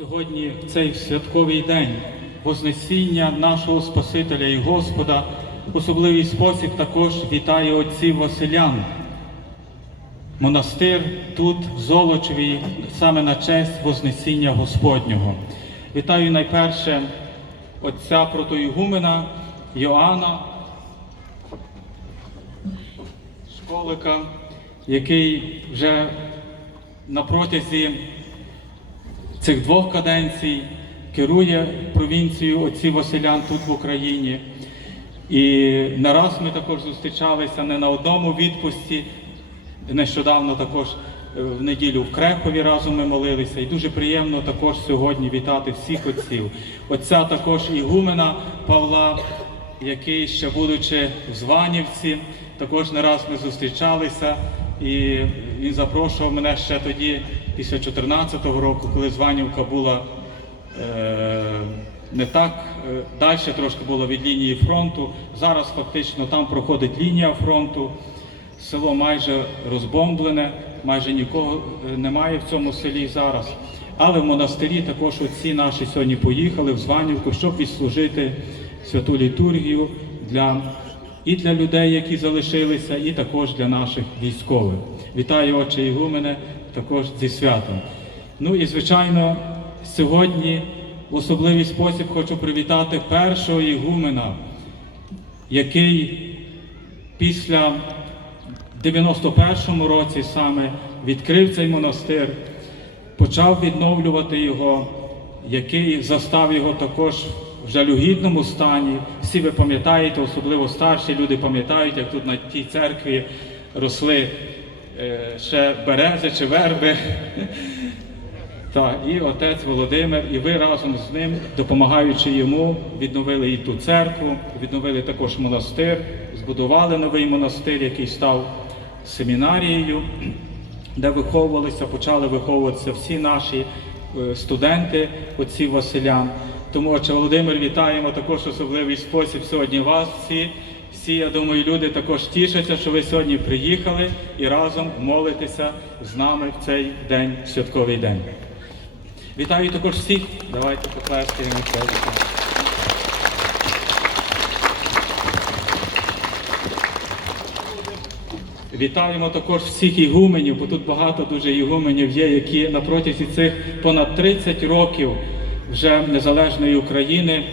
Сьогодні в цей святковий день Вознесіння нашого Спасителя і Господа в особливий спосіб також вітає отців Василян. Монастир тут, в Золочеві, саме на честь Вознесіння Господнього. Вітаю найперше отця протоігумена Йоанна, школика, який вже на протязі цих двох каденцій керує провінцією отців Василян тут в Україні. І не раз ми також зустрічалися не на одному відпусті. Нещодавно також е, в неділю в Крехові разом ми молилися. І дуже приємно також сьогодні вітати всіх отців. Отця також Ігумена Павла, який ще будучи в Званівці, також не раз ми зустрічалися. І він запрошував мене ще тоді, після 2014 року, коли Званівка була е, не так е, далі трошки було від лінії фронту. Зараз фактично там проходить лінія фронту. Село майже розбомблене, майже нікого е, немає в цьому селі зараз. Але в монастирі також отці наші сьогодні поїхали в Званівку, щоб відслужити святу літургію для, і для людей, які залишилися, і також для наших військових. Вітаю отче Ігумене також зі святом. Ну і звичайно, сьогодні в особливий спосіб хочу привітати першого ігумена, який після 91-му році саме відкрив цей монастир, почав відновлювати його, який застав його також в жалюгідному стані. Всі ви пам'ятаєте, особливо старші люди пам'ятають, як тут на тій церкві росли ще берези чи верби. Так, і отець Володимир, і ви разом з ним, допомагаючи йому, відновили і ту церкву, відновили також монастир, збудували новий монастир, який став семінарією, де виховувалися, почали виховуватися всі наші е, студенти, отці Василян. Тому, отче Володимир, вітаємо також особливий спосіб сьогодні вас всі. Всі, я думаю, люди також тішаться, що ви сьогодні приїхали і разом молитеся з нами в цей день, святковий день. Вітаю також всіх. Давайте поплескаємо. Вітаємо також всіх ігуменів, бо тут багато дуже ігуменів є, які на протязі цих понад 30 років вже незалежної України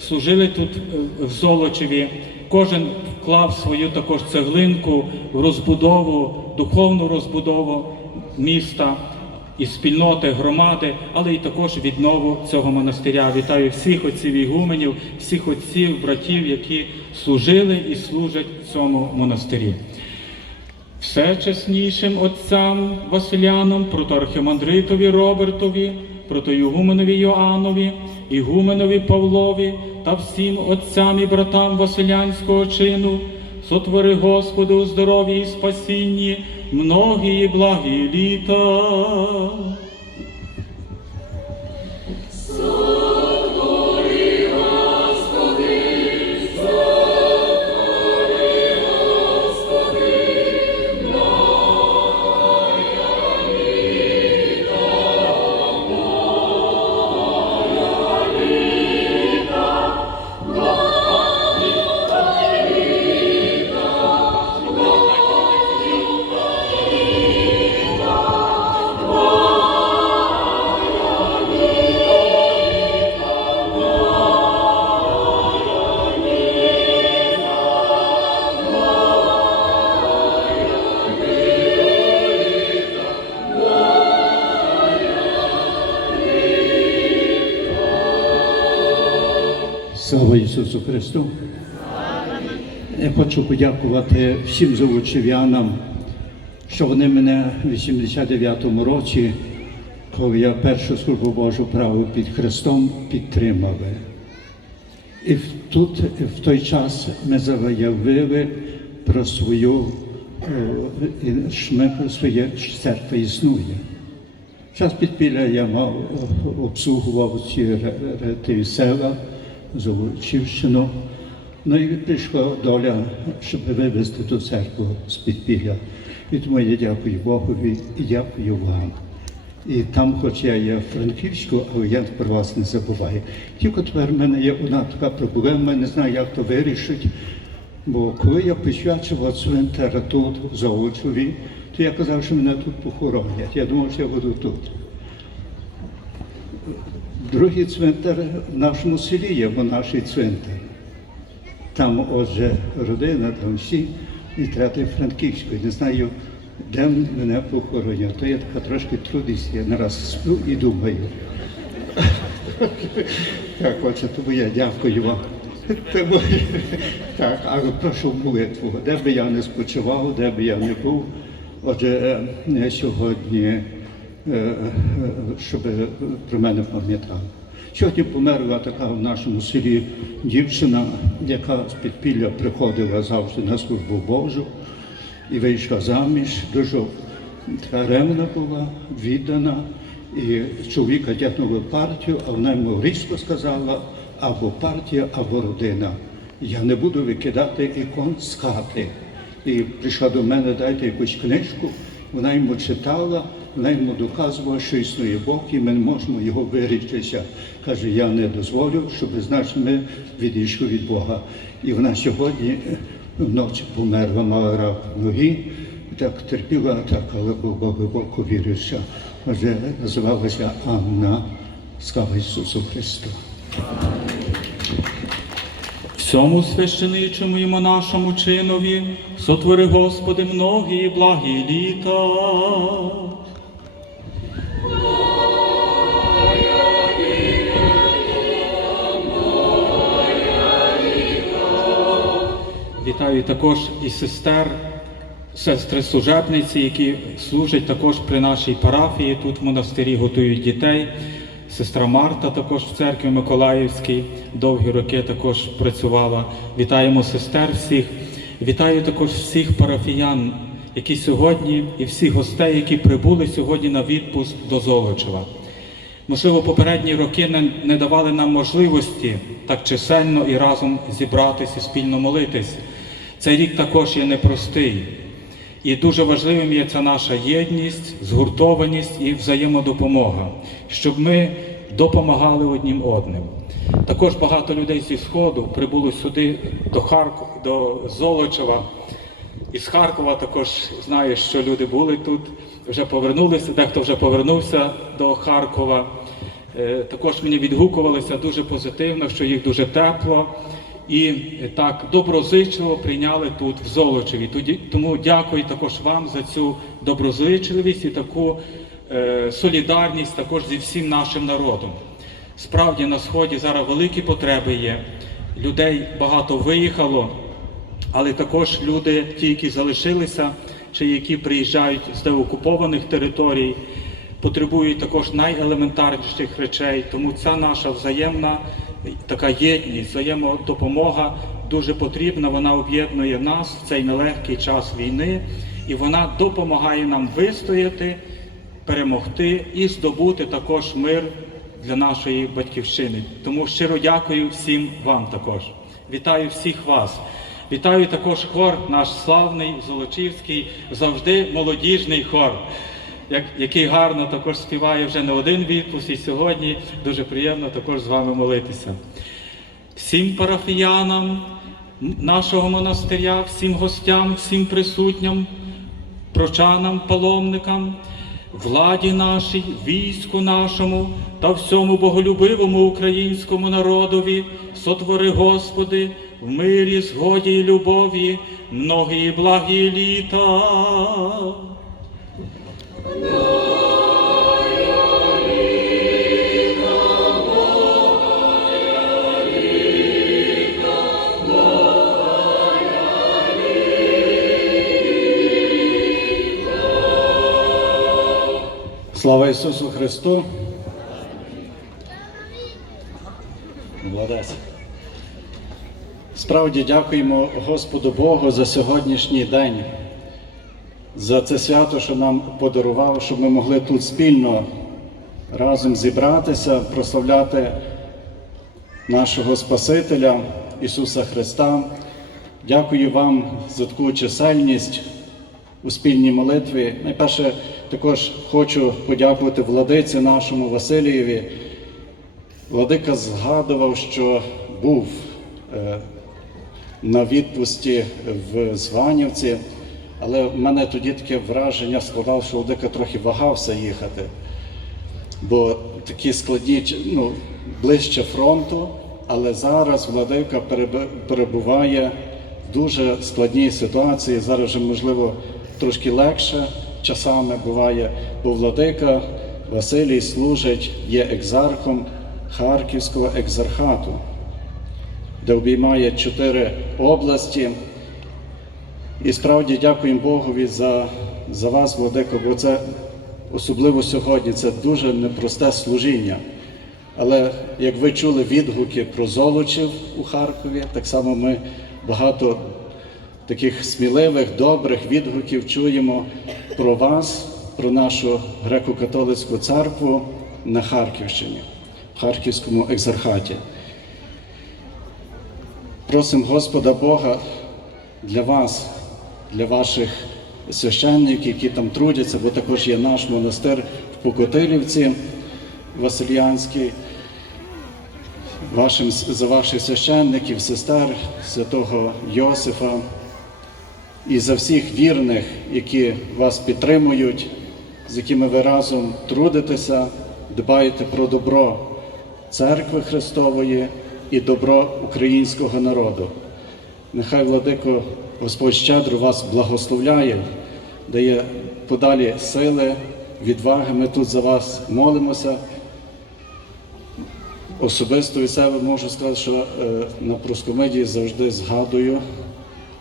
служили тут е, в Золочеві. Кожен вклав свою також цеглинку в розбудову, духовну розбудову міста і спільноти громади, але і також віднову цього монастиря. Вітаю всіх отців ігуменів, всіх отців, братів, які служили і служать цьому монастирі. Все чеснішим отцям Василянам, протоархимандритові Робертові, протоігуменові Йоаннові, ігуменові Павлові та всім отцям і братам Василянського чину, сотвори Господу у здоров'ї і спасінні, многії благі літа. Слава Ісусу Христу! Я хочу подякувати всім золочів'янам, що вони мене в 89-му році, коли я першу службу Божу праву під Христом підтримали. І тут, в той час ми заявили про свою, е, що ми про своє церква існує. Час підпілля я мав е, обслугував ці села, Золочівщину. Ну і прийшла доля, щоб вивезти ту церкву з підпілля. І тому я дякую Богові і дякую вам. І там, хоч я є Франківську, але я про вас не забуваю. Тільки тепер в мене є одна така проблема, не знаю, як то вирішить. Бо коли я посвячував цвинтар тут, в Золочеві, то я казав, що мене тут похоронять. Я думав, що я буду тут. Другий цвинтар в нашому селі є, бо наш цвинтар. Там, отже, родина, там всі, і третій Франківської. Не знаю, де мене похоронять. То я така трошки трудюся, я не раз сплю і думаю. Так, отже, тому я дякую вам. Тому, так, але прошу молитву, де би я не спочивав, де би я не був. Отже, е, сьогодні, щоб про мене пам'ятали. Сьогодні померла така в нашому селі дівчина, яка з підпілля приходила завжди на службу Божу і вийшла заміж. Дуже така ревна була, віддана. І чоловіка тягнули партію, а вона йому різко сказала або партія, або родина. Я не буду викидати ікон з хати. І прийшла до мене, дайте якусь книжку. Вона йому читала, вона йому доказувала, що існує Бог, і ми можемо його вирішитися. Каже, я не дозволю, щоб знаєш, ми відійшли від Бога. І вона сьогодні е, вночі померла, мала рак ноги, так терпіла, так, але Бога глибоко вірився. Отже, називалася Анна, слава Ісусу Христу. Всьому священичому і монашому чинові сотвори Господи многі благі літа. Вітаю також і сестер, сестри служебниці, які служать також при нашій парафії. Тут в монастирі готують дітей. Сестра Марта також в церкві Миколаївській довгі роки також працювала. Вітаємо сестер всіх. Вітаю також всіх парафіян, які сьогодні, і всіх гостей, які прибули сьогодні на відпуск до Золочева. Можливо, попередні роки не, не давали нам можливості так чисельно і разом зібратися спільно молитись. Цей рік також є непростий. І дуже важливим є ця наша єдність, згуртованість і взаємодопомога, щоб ми допомагали однім одним. Також багато людей зі Сходу прибули сюди до Харку, до Золочева. Із Харкова також знаю, що люди були тут, вже повернулися, дехто вже повернувся до Харкова. Е, Також мені відгукувалися дуже позитивно, що їх дуже тепло і е, так доброзичливо прийняли тут в Золочеві. Тому дякую також вам за цю доброзичливість і таку е, солідарність також зі всім нашим народом. Справді на сході зараз великі потреби є. Людей багато виїхало, але також люди, ті, які залишилися, чи які приїжджають з деокупованих територій, потребують також найелементарніших речей. Тому ця наша взаємна така єдність, взаємодопомога дуже потрібна. Вона об'єднує нас в цей нелегкий час війни, і вона допомагає нам вистояти, перемогти і здобути також мир для нашої батьківщини. Тому щиро дякую всім вам також. Вітаю всіх вас. Вітаю також хор, наш славний Золочівський, завжди молодіжний хор, який гарно також співає вже не один відпуск. І сьогодні дуже приємно також з вами молитися. Всім парафіянам нашого монастиря, всім гостям, всім присутням, прочанам, паломникам, владі нашій, війську нашому та всьому боголюбивому українському народові, сотвори Господи, в мирі, згоді і любові, многі благі літа. Слава Ісусу Христу! Молодець. Справді дякуємо Господу Богу за сьогоднішній день, за це свято, що нам подарував, щоб ми могли тут спільно разом зібратися, прославляти нашого Спасителя Ісуса Христа. Дякую вам за таку чисельність у спільній молитві. Найперше також хочу подякувати владиці нашому Василієві. Владика згадував, що був е, на відпусті в Званівці, але в мене тоді таке враження складало, що Владика трохи вагався їхати. Бо такі складні, ну, ближче фронту, але зараз владика перебуває в дуже складній ситуації. Зараз вже, можливо, трошки легше часами буває, бо владика Василій служить, є екзархом Харківського екзархату, де обіймає чотири області. І справді дякуємо Богові за, за вас, Владико, бо це особливо сьогодні це дуже непросте служіння. Але як ви чули відгуки про золочів у Харкові, так само ми багато таких сміливих, добрих відгуків чуємо про вас, про нашу греко-католицьку церкву на Харківщині, в Харківському екзархаті. Просимо Господа Бога для вас, для ваших священників, які там трудяться, бо також є наш монастир в Покотилівці Васильянський, вашим, за ваших священників, сестер святого Йосифа і за всіх вірних, які вас підтримують, з якими ви разом трудитеся, дбаєте про добро церкви Христової і добро українського народу. Нехай, владико, Господь щедро вас благословляє, дає подалі сили, відваги. Ми тут за вас молимося. Особисто від себе можу сказати, що е, на проскомедії завжди згадую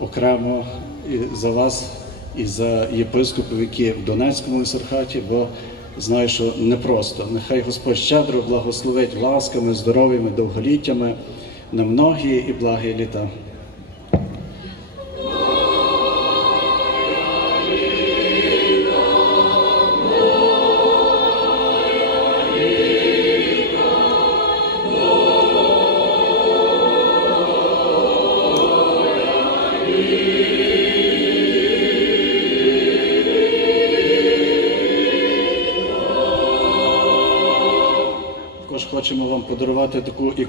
окремо і за вас і за єпископів, які в Донецькому Ісархаті, бо знаю, що непросто. Нехай Господь щедро благословить ласками, здоров'ями, довголіттями на многі і благі літа.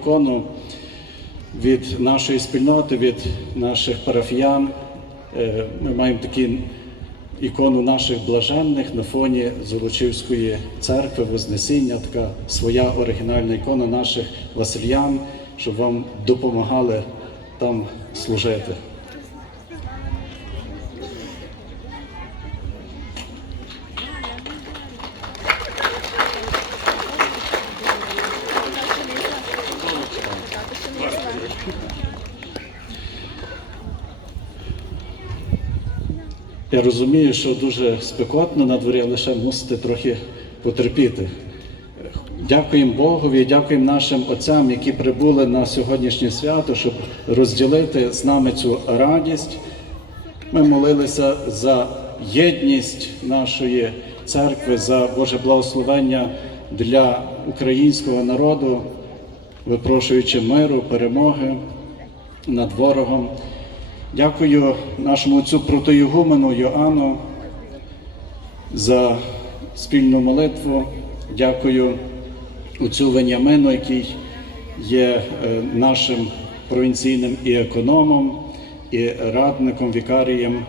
Ікону від нашої спільноти, від наших парафіян. Е, Ми маємо таку ікону наших блаженних на фоні Золочівської церкви, Вознесіння, така своя оригінальна ікона наших Васильян, щоб вам допомагали там служити. Розумію, що дуже спекотно на дворі, лише мусите трохи потерпіти. Дякуємо Богові, дякуємо нашим отцям, які прибули на сьогоднішнє свято, щоб розділити з нами цю радість. Ми молилися за єдність нашої церкви, за Боже благословення для українського народу, випрошуючи миру, перемоги над ворогом. Дякую нашому отцю протоігумену Йоанну за спільну молитву. Дякую отцю Веніамину, який є е, нашим провінційним і економом, і радником, вікарієм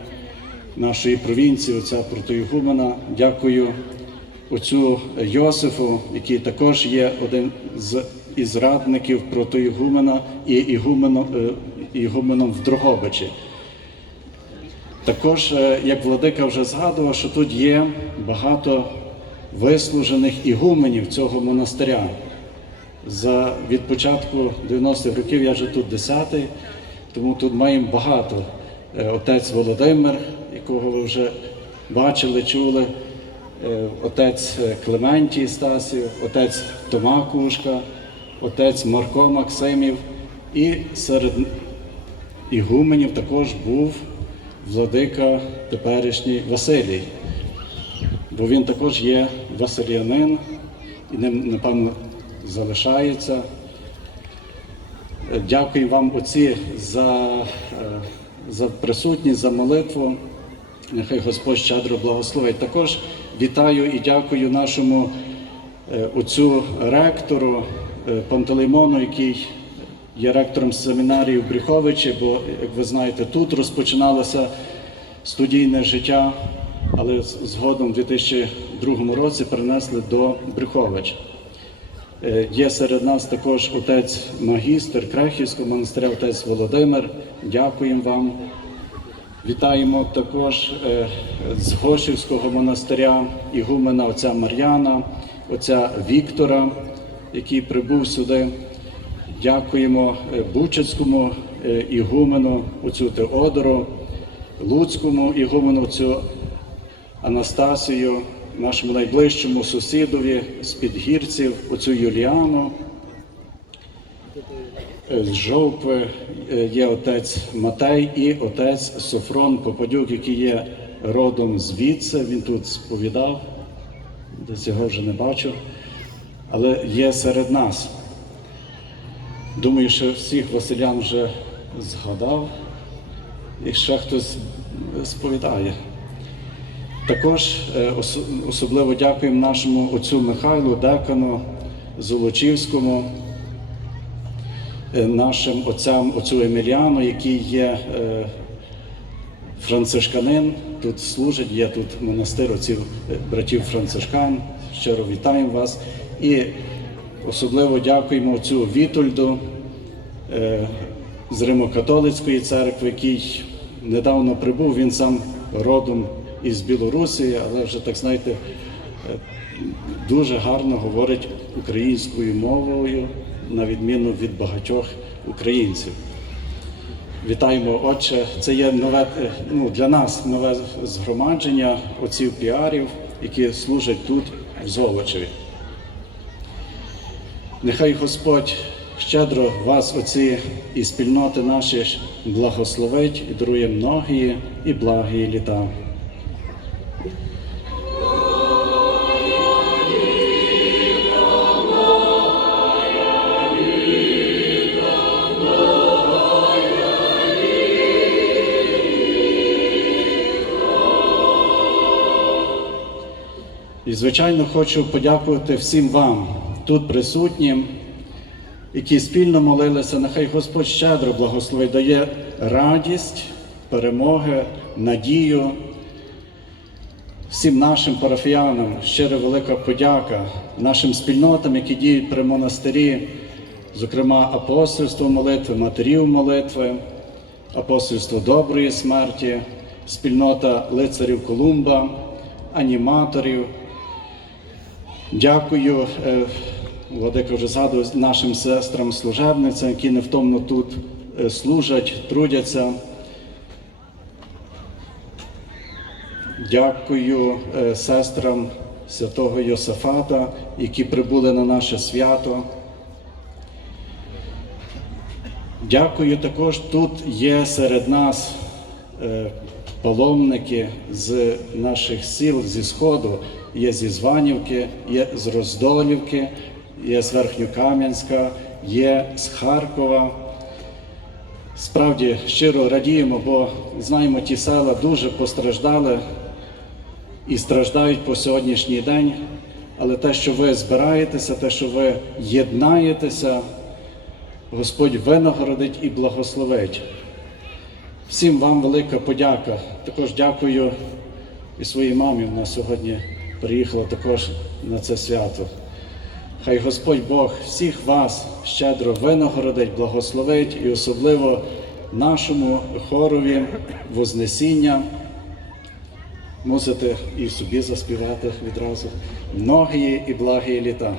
нашої провінції, отця протоігумена. Дякую отцю Йосифу, який також є один з із радників протоігумена і ігуменом, е, ігуменом в Дрогобичі. Також, е, як владика вже згадував, що тут є багато вислужених ігуменів цього монастиря. За, від початку 90-х років я вже тут 10-й, тому тут маємо багато. Е, Отець Володимир, якого ви вже бачили, чули, е, отець Клементій Стасів, отець Тома Кушка, отець Марко Максимів і серед ігуменів також був владика теперішній Василій, бо він також є василянин і ним, напевно, залишається. Дякую вам, отці, за, е, за присутність, за молитву. Нехай Господь щедро благословить. Також вітаю і дякую нашому е, отцю ректору е, Пантелеймону, який є ректором семінарії в Брюховичі, бо, як ви знаєте, тут розпочиналося студійне життя, але згодом у 2002 році перенесли до Брюховича. Е, Є серед нас також отець магістр Крехівського монастиря, отець Володимир. Дякуємо вам. Вітаємо також е, з Гошівського монастиря ігумена отця Мар'яна, отця Віктора, який прибув сюди. Дякуємо е, Бучацькому е, ігумену, отцю Теодору, Луцькому ігумену, отцю Анастасію, нашому найближчому сусідові з підгірців, оцю Юліану. Е, З Жовкви е, є отець Матей і отець Софрон Попадюк, який є родом звідси. Він тут сповідав, десь його вже не бачу, але є серед нас. Думаю, що всіх Василян вже згадав, і ще хтось сповідає. Також е, особливо дякуємо нашому отцю Михайлу Декану Золочівському, е, нашим отцям, отцю Еміліану, який є е, францишканин, тут служить, є тут монастир отців братів францишкан. Щиро вітаємо вас. І особливо дякуємо отцю Вітольду е, з Римо-католицької церкви, який недавно прибув. Він сам родом із Білорусі, але вже так знаєте, е, дуже гарно говорить українською мовою, на відміну від багатьох українців. Вітаємо, отче. Це є нове е, ну, для нас нове згромадження отців піарів, які служать тут, в Золочеві. Нехай Господь щедро вас, оці і спільноти наші, благословить і дарує многії і благі літа. І, звичайно, хочу подякувати всім вам, тут присутнім, які спільно молилися. Нехай Господь щедро благословить, дає радість, перемоги, надію. Всім нашим парафіянам щиро велика подяка, нашим спільнотам, які діють при монастирі, зокрема апостольство молитви, матерів молитви, апостольство доброї смерті, спільнота лицарів Колумба, аніматорів. Дякую, е, Владика вже згадував нашим сестрам служебницям, які невтомно тут е, служать, трудяться. Дякую е, сестрам святого Йосафата, які прибули на наше свято. Дякую також. Тут є серед нас е, паломники з наших сіл зі Сходу, є зі Званівки, є з Роздолівки, є з Верхньокам'янська, є з Харкова. Справді щиро радіємо, бо знаємо, ті села дуже постраждали і страждають по сьогоднішній день. Але те, що ви збираєтеся, те, що ви єднаєтеся, Господь винагородить і благословить. Всім вам велика подяка. Також дякую і своїй мамі. Вона сьогодні приїхала також на це свято. Хай Господь Бог всіх вас щедро винагородить, благословить і особливо нашому хорові Вознесіння. Мусите і собі заспівати відразу. Многії і благі літа.